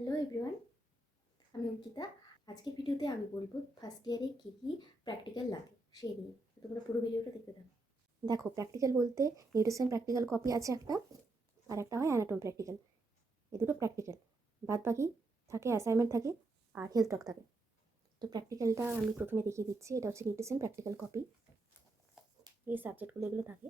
Hello everyone, আমি অঙ্কিতা। আজকের ভিডিওতে আমি বলবো ফার্স্ট ইয়ারে কী কী প্র্যাকটিক্যাল লাগে সেই নিয়ে। তোমরা পুরো ভিডিওটা দেখতে থাকো। দেখো, প্র্যাকটিক্যাল বলতে নিউট্রিশন প্র্যাকটিক্যাল কপি আছে একটা, আর একটা হয় অ্যানাটমি প্র্যাকটিক্যাল। এই দুটো প্র্যাকটিক্যাল, বাদ বাকি থাকে অ্যাসাইনমেন্ট থাকে আর হেলথ টক থাকে। তো প্র্যাকটিক্যালটা আমি প্রথমে দেখিয়ে দিচ্ছি। এটা হচ্ছে নিউট্রিশন প্র্যাকটিক্যাল কপি। এই সাবজেক্টগুলো এগুলো থাকে।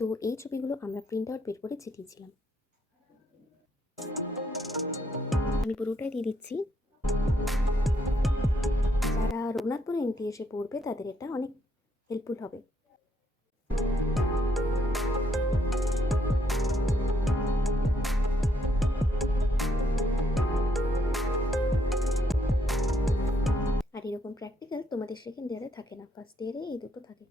তো এই ছবিগুলো আমরা প্রিন্ট আউট বের করে চিটিয়েছিলাম। আমি পুরোটাই দিয়ে দিচ্ছি। যারা রঘুনাথপুর এনটি এসে পড়বে তাদের এটা অনেক হেল্পফুল হবে। আর এরকম প্র্যাকটিক্যাল তোমাদের সেকেন্ড ইয়ারে থাকে না, ফার্স্ট ইয়ারে এই দুটো থাকে।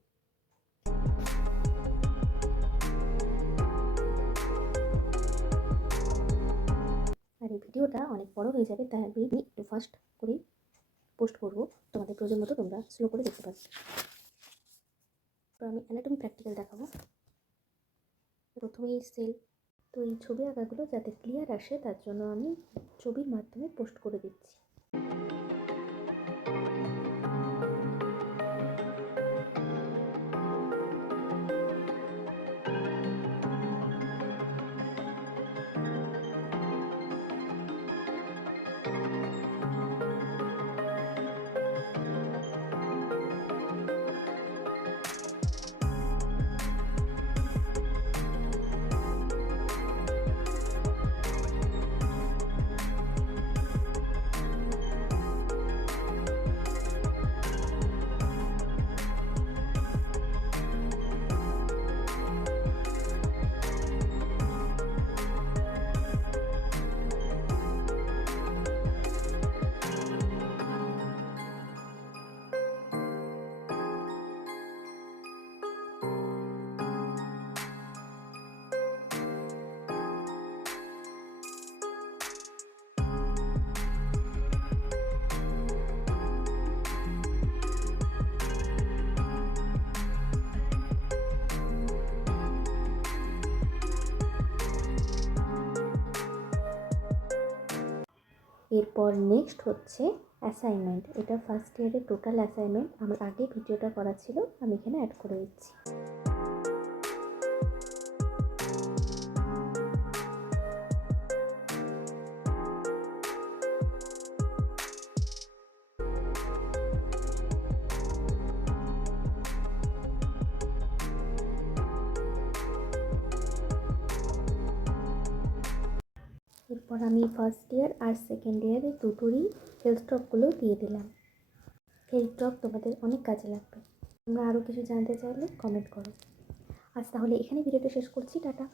আর এই ভিডিওটা অনেক বড় হয়ে যাবে, তাই আমি একটু ফাস্ট করেই পোস্ট করবো। তোমাদের প্রয়োজন মতো তোমরা স্লো করে দেখতে পারবে। তো আমি অ্যানাটমি প্র্যাকটিক্যাল দেখাবো। প্রথমেই সেল। তো এই ছবি আঁকাগুলো যাতে ক্লিয়ার আসে তার জন্য আমি ছবির মাধ্যমে পোস্ট করে দিচ্ছি। এরপর নেক্সট হচ্ছে অ্যাসাইনমেন্ট। এটা ফার্স্ট ইয়ারের টোটাল অ্যাসাইনমেন্ট। আমার আগে ভিডিওটা করা ছিল, আমি এখানে অ্যাড করে দিচ্ছি। এরপর আমি ফার্স্ট ইয়ার আর সেকেন্ড ইয়ারে দুটোরই হেলথ টকগুলো দিয়ে দিলাম। হেলথ টক তোমাদের অনেক কাজে লাগবে। তোমরা আরও কিছু জানতে চাইলে কমেন্ট করো। আজ তাহলে এখানে ভিডিওটা শেষ করছি। টাটা।